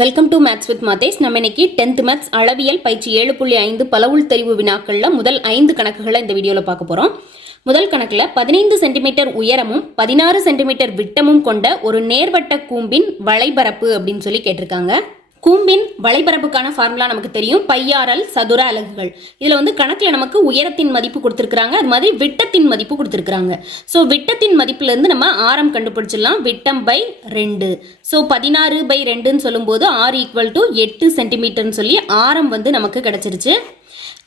Welcome to maths with Mathesh நம்ம இன்னைக்கு tenth maths அளவியல் பயிற்சி ஏழு புள்ளி ஐந்து பலவுள் தெரிவு வினாக்களில் முதல் ஐந்து கணக்குகளை இந்த வீடியோவில் பார்க்க போகிறோம் முதல் கணக்கில் பதினைந்து சென்டிமீட்டர் உயரமும் பதினாறு சென்டிமீட்டர் விட்டமும் கொண்ட ஒரு நேர்வட்ட கூம்பின் வளைபரப்பு அப்படின்னு சொல்லி கேட்டிருக்காங்க. கூம்பின் வளைபரப்புக்கான ஃபார்முலா நமக்கு தெரியும். பையாரல் சதுர அலகுகள். இதில் வந்து கணக்கில் நமக்கு உயரத்தின் மதிப்பு கொடுத்துருக்குறாங்க. அது மாதிரி விட்டத்தின் மதிப்பு கொடுத்துருக்குறாங்க. ஸோ விட்டத்தின் மதிப்புலேருந்து நம்ம ஆரம் கண்டுபிடிச்சிடலாம். விட்டம் பை ரெண்டு. ஸோ பதினாறு பை ரெண்டுன்னு சொல்லும்போது ஆர் ஈக்குவல் டு எட்டு சென்டிமீட்டர்னு சொல்லி ஆரம் வந்து நமக்கு கிடச்சிருச்சு.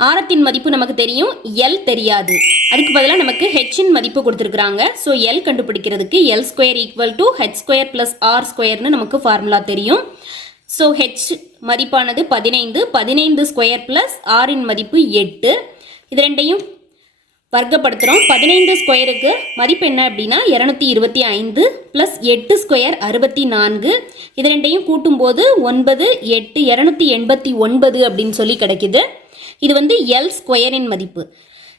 ஆரத்தின் மதிப்பு நமக்கு தெரியும். எல் தெரியாது. அதுக்கு பதிலாக நமக்கு ஹெச்சின் மதிப்பு கொடுத்துருக்குறாங்க. ஸோ எல் கண்டுபிடிக்கிறதுக்கு L square equal to H square plus R ஸ்கொயர்னு நமக்கு ஃபார்முலா தெரியும். ஸோ ஹெச் மதிப்பானது பதினைந்து. பதினைந்து ஸ்கொயர் ப்ளஸ் ஆறின் மதிப்பு எட்டு. இது ரெண்டையும் வர்க்கப்படுத்துகிறோம் பதினைந்து ஸ்கொயருக்கு மதிப்பு என்ன அப்படின்னா இரநூத்தி இருபத்தி ஐந்து ப்ளஸ் எட்டு ஸ்கொயர் அறுபத்தி நான்கு. இது ரெண்டையும் கூட்டும்போது ஒன்பது எட்டு இரநூத்தி எண்பத்தி ஒன்பது அப்படின்னு சொல்லி கிடைக்குது. இது வந்து எல் ஸ்கொயரின் மதிப்பு.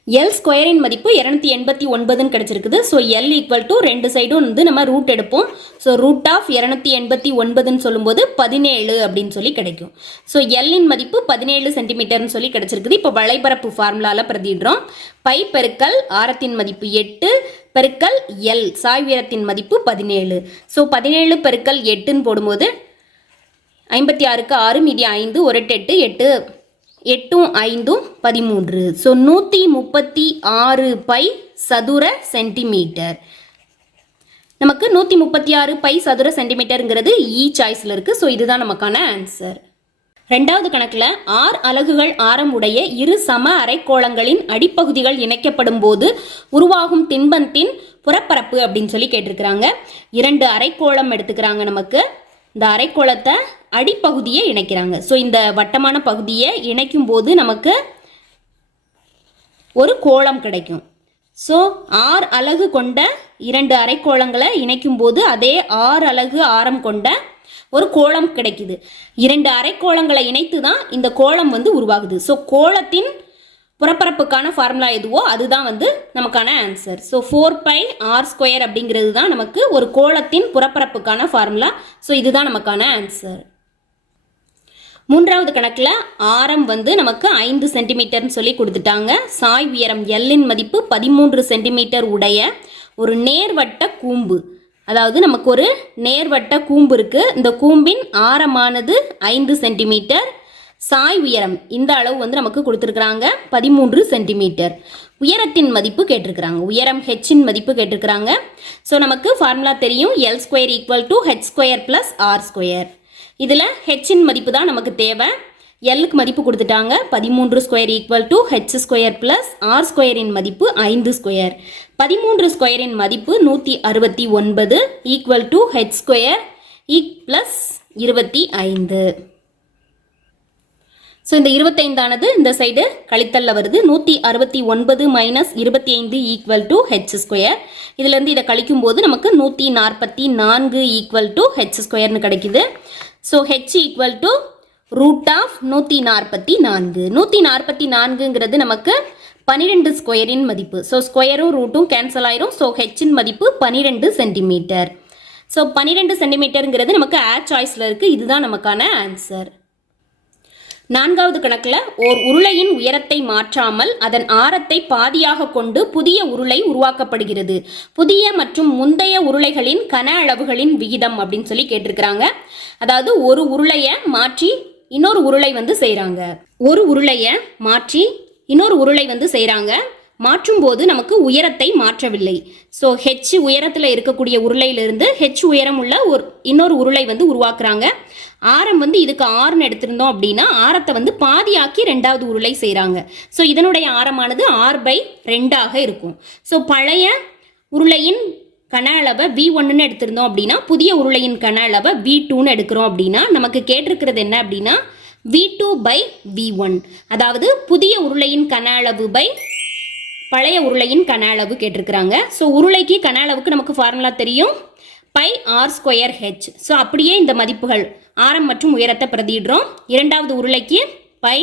எல் ஸ்கொயரின் மதிப்பு இரநூத்தி எண்பத்தி ஒன்பதுன்னு கிடச்சிருக்குது. ஸோ எல் ஈக்குவல் டு ரெண்டு சைடும் வந்து நம்ம ரூட் எடுப்போம். ஸோ ரூட் ஆஃப் இரநூத்தி எண்பத்தி ஒன்பதுன்னு சொல்லும்போது பதினேழு அப்படின்னு சொல்லி கிடைக்கும். ஸோ எல்லின் மதிப்பு பதினேழு சென்டிமீட்டர்னு சொல்லி கிடச்சிருக்குது. இப்போ வளைபரப்பு ஃபார்முலாவில் பிரதிடுறோம் பை பெருக்கல் ஆரத்தின் மதிப்பு எட்டு பெருக்கல் எல் சாய்வீரத்தின் மதிப்பு பதினேழு. ஸோ பதினேழு பெருக்கல் எட்டுன்னு போடும்போது ஐம்பத்தி ஆறுக்கு ஆறு மீதி ஐந்து ஒரு எட்டு எட்டு எட்டு. எட்டும் ஐந்தும் பதிமூன்று. ஸோ நூற்றி முப்பத்தி ஆறு பை சதுர சென்டிமீட்டர் நமக்கு நூற்றி முப்பத்தி ஆறு பை சதுர சென்டிமீட்டருங்கிறது இ e சாய்ஸில் இருக்குது ஸோ இதுதான் நமக்கான ஆன்சர் ரெண்டாவது கணக்கில் ஆறு அலகுகள் ஆரம் உடைய இரு சம அரைக்கோளங்களின் அடிப்பகுதிகள் இணைக்கப்படும் போது உருவாகும் திண்பத்தின் புறப்பரப்பு அப்படின்னு சொல்லி கேட்டிருக்கிறாங்க. இரண்டு அரைக்கோளம் எடுத்துக்கிறாங்க நமக்கு. இந்த அரைக்கோளத்தை அடிப்பகுதியை இணைக்கிறாங்க. ஸோ இந்த வட்டமான பகுதியை இணைக்கும் போது நமக்கு ஒரு கோளம் கிடைக்கும். ஸோ ஆறு அலகு கொண்ட இரண்டு அரைக்கோளங்களை இணைக்கும் போது அதே ஆறு அலகு ஆரம் கொண்ட ஒரு கோளம் கிடைக்குது. இரண்டு அரைக்கோளங்களை இணைத்து தான் இந்த கோளம் வந்து உருவாகுது. ஸோ கோளத்தின் புறப்பரப்புக்கான ஃபார்முலா எதுவோ அதுதான் வந்து நமக்கான answer so four pi R square அப்படிங்கிறது தான் நமக்கு ஒரு கோளத்தின் புறப்பரப்புக்கான ஃபார்முலா ஸோ இதுதான் நமக்கான ஆன்சர் மூன்றாவது கணக்கில் ஆரம் வந்து நமக்கு ஐந்து சென்டிமீட்டர்னு சொல்லி கொடுத்துட்டாங்க. சாய் உயரம் எல்லின் மதிப்பு பதிமூன்று சென்டிமீட்டர் உடைய ஒரு நேர்வட்ட கூம்பு. அதாவது நமக்கு ஒரு நேர்வட்ட கூம்பு இருக்குது இந்த கூம்பின் ஆரமானது ஐந்து சென்டிமீட்டர் சாய் உயரம் இந்த அளவு வந்து நமக்கு கொடுத்துருக்குறாங்க. பதிமூன்று சென்டிமீட்டர். உயரத்தின் மதிப்பு கேட்டிருக்கிறாங்க. உயரம் ஹெச்சின் மதிப்பு கேட்டிருக்கிறாங்க. ஸோ நமக்கு ஃபார்முலா தெரியும். L square equal to H square plus R square இதில் ஹெச்சின் மதிப்பு தான் நமக்கு தேவை. எல்லுக்கு மதிப்பு கொடுத்துட்டாங்க. பதிமூன்று square equal to H square plus R ஸ்கொயரின் மதிப்பு ஐந்து ஸ்கொயர் பதிமூன்று ஸ்கொயரின் மதிப்பு நூற்றி அறுபத்தி ஒன்பது ஈக்குவல் டு ஹெச் ஸ்கொயர் ஈக் ப்ளஸ் இருபத்தி ஐந்து. ஸோ இந்த இருபத்தைந்தானது இந்த சைடு கழித்தல்ல வருது. நூற்றி அறுபத்தி ஒன்பது மைனஸ் இருபத்தி ஐந்து ஈக்குவல் டு ஹெச் ஸ்கொயர் இதுலேருந்து இதை கழிக்கும் போது நமக்கு நூற்றி நாற்பத்தி நான்கு ஈக்குவல் டு ஹெச் ஸ்கொயர்னு கிடைக்குது. So H equal to root of நூற்றி நாற்பத்தி நான்கு. நூற்றி நாற்பத்தி நான்குங்கிறது நமக்கு பன்னிரெண்டு ஸ்கொயரின் மதிப்பு. ஸோ ஸ்கொயரும் ரூட்டும் கேன்சல் ஆயிரும். ஸோ ஹெச்சின் மதிப்பு பன்னிரெண்டு சென்டிமீட்டர் ஸோ பன்னிரெண்டு சென்டிமீட்டருங்கிறது நமக்கு ஆ சாய்ஸில் இருக்குது இதுதான் நமக்கான ஆன்சர் நான்காவது கணக்கில் ஓர் உருளையின் உயரத்தை மாற்றாமல் அதன் ஆரத்தை பாதியாக கொண்டு புதிய உருளை உருவாக்கப்படுகிறது. புதிய மற்றும் முந்தைய உருளைகளின் கன அளவுகளின் விகிதம் அப்படின்னு சொல்லி கேட்டிருக்கிறாங்க. அதாவது ஒரு உருளையை மாற்றி இன்னொரு உருளை வந்து செய்கிறாங்க ஒரு உருளையை மாற்றி இன்னொரு உருளை வந்து செய்கிறாங்க மாற்றும் போது நமக்கு உயரத்தை மாற்றவில்லை. ஸோ ஹெச் உயரத்தில் இருக்கக்கூடிய உருளையிலிருந்து ஹெச் உயரம் உள்ள ஒரு இன்னொரு உருளை வந்து உருவாக்குறாங்க. ஆரம் வந்து இதுக்கு ஆறுன்னு எடுத்திருந்தோம் அப்படின்னா ஆரத்தை வந்து பாதியாக்கி ரெண்டாவது உருளை செய்கிறாங்க ஸோ இதனுடைய ஆரமானது ஆர் பை ரெண்டாக இருக்கும். ஸோ பழைய உருளையின் கன அளவை வி ஒன்றுன்னு எடுத்திருந்தோம் அப்படின்னா புதிய உருளையின் கன அளவை வி டூன்னு எடுக்கிறோம் அப்படின்னா நமக்கு கேட்டிருக்கிறது என்ன அப்படின்னா V two by V one அதாவது புதிய உருளையின் கன அளவு பை பழைய உருளையின் கன அளவு கேட்டிருக்கிறாங்க. ஸோ உருளைக்கு கன அளவுக்கு நமக்கு ஃபார்முலா தெரியும். Pi r square h so அப்படியே இந்த மதிப்புகள் ஆரம் மற்றும் உயரத்தை பிரதிடுறோம் இரண்டாவது உருளைக்கு pi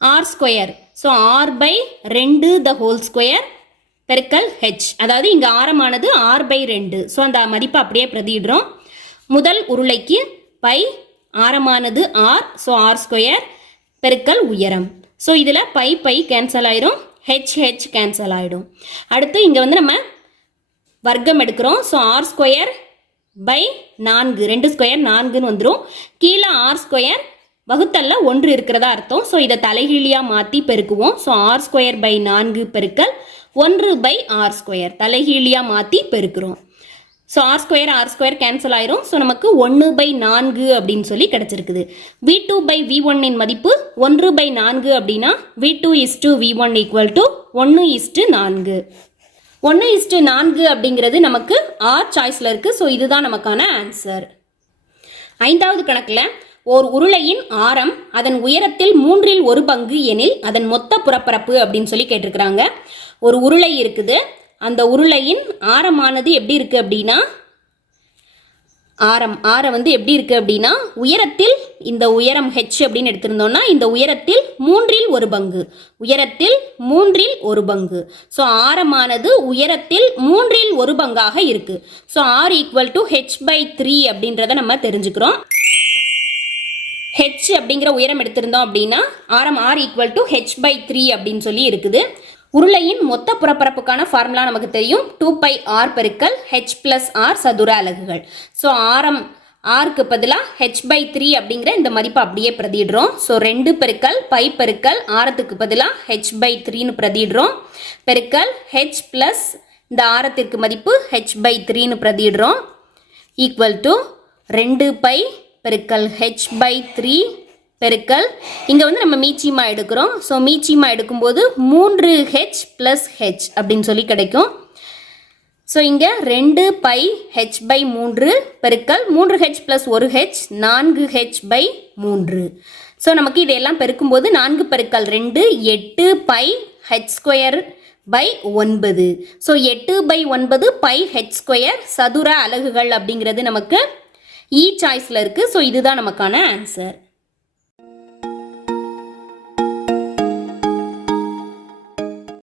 r square so r by ரெண்டு த ஹோல் ஸ்கொயர் பெருக்கல் ஹெச் அதாவது இங்கே ஆரமானது ஆர் பை ரெண்டு. ஸோ அந்த மதிப்பை அப்படியே பிரதிடுறோம் முதல் உருளைக்கு பை ஆரமானது ஆர் ஸோ ஆர் ஸ்கொயர் பெருக்கல் உயரம். ஸோ இதில் பை பை கேன்சல் ஆயிரும். ஹெச்ஹெச் கேன்சல் ஆகிடும் அடுத்து இங்கே வந்து நம்ம வர்க்கம் எடுக்கிறோம். ஸோ ஆர் ஸ்கொயர் பை நான்கு. ரெண்டு ஸ்கொயர் நான்குன்னு வந்துடும் கீழே ஆர் ஸ்கொயர் வகுத்தல்ல ஒன்று இருக்கிறதா அர்த்தம். ஸோ இதை தலைகீழியாக மாற்றி பெருக்குவோம். ஸோ ஆர் ஸ்கொயர் பை நான்கு பெருக்கல் ஒன்று பை ஆர் ஸ்கொயர் தலைகீழியாக மாற்றி பெருக்கிறோம். So R square R square cancel ஆயிரும். ஸோ நமக்கு ஒன்று பை நான்கு அப்படின்னு சொல்லி கிடச்சிருக்குது. வி டூ பை வி ஒன்னின் மதிப்பு ஒன்று பை நான்கு அப்படின்னா V two is to V one equal to ஒன்று இஸ்டு நான்கு. ஒன்று இஸ்டு நான்கு அப்படிங்கிறது நமக்கு ஆர் சாய்ஸில் இருக்குது ஸோ இதுதான் நமக்கான ஆன்சர் ஐந்தாவது கணக்கில் ஓர் உருளையின் ஆரம் அதன் உயரத்தில் மூன்றில் ஒரு பங்கு எனில் அதன் மொத்த புறப்பரப்பு அப்படின்னு சொல்லி கேட்டிருக்கிறாங்க. ஒரு உருளை இருக்குது. அந்த உருளையின் ஆரமானது எப்படி இருக்குது அப்படின்னா ஆரம் ஆரம் வந்து எப்படி இருக்குது அப்படின்னா உயரத்தில் இந்த உயரம் ஹெச் அப்படின்னு எடுத்திருந்தோம்னா இந்த உயரத்தில் மூன்றில் ஒரு பங்கு. உயரத்தில் மூன்றில் ஒரு பங்கு. ஸோ ஆரமானது உயரத்தில் மூன்றில் ஒரு பங்காக இருக்குது so R equal to H by three அப்படின்றத நம்ம தெரிஞ்சுக்கிறோம். ஹெச் அப்படிங்கிற உயரம் எடுத்திருந்தோம் அப்படின்னா ஆரம் R equal to H by three அப்படின்னு சொல்லி இருக்குது. உருளையின் மொத்த புறப்பரப்புக்கான ஃபார்முலா நமக்கு தெரியும். டூ பை ஆர் பெருக்கல் ஹெச் பிளஸ் ஆர் சதுர அலகுகள். ஸோ ஆரம் ஆருக்கு பதிலாக ஹெச் பை த்ரீ அப்படிங்கிற இந்த மதிப்பை அப்படியே பிரதிடுறோம் ஸோ ரெண்டு பெருக்கல் பை பெருக்கல் ஆரத்துக்கு பதிலாக ஹெச் பை த்ரீன்னு பிரதிடுறோம் பெருக்கல் ஹெச் ப்ளஸ் இந்த ஆரத்திற்கு மதிப்பு ஹெச் பை த்ரீன்னு பிரதிடுறோம் ஈக்குவல் டு ரெண்டு பை பெருக்கல் ஹெச் பை த்ரீ பெருக்கல். இங்கே வந்து நம்ம மீச்சிமா எடுக்கிறோம். ஸோ மீச்சிமா எடுக்கும்போது மூன்று ஹெச் ப்ளஸ் ஹெச் அப்படின்னு சொல்லி கிடைக்கும். ஸோ இங்கே ரெண்டு பை ஹெச் பை மூன்று பெருக்கல். மூன்று ஹெச் ப்ளஸ் ஒரு ஹெச் நான்கு ஹெச் பை மூன்று. ஸோ நமக்கு இதையெல்லாம் பெருக்கும்போது நான்கு பெருக்கல் ரெண்டு எட்டு பை ஹெச் ஸ்கொயர் பை ஒன்பது. ஸோ எட்டு பை ஒன்பது பை ஹெச் ஸ்கொயர் சதுர அலகுகள் அப்படிங்கிறது நமக்கு e இ சாய்ஸில் இருக்குது ஸோ இதுதான் நமக்கான ஆன்சர்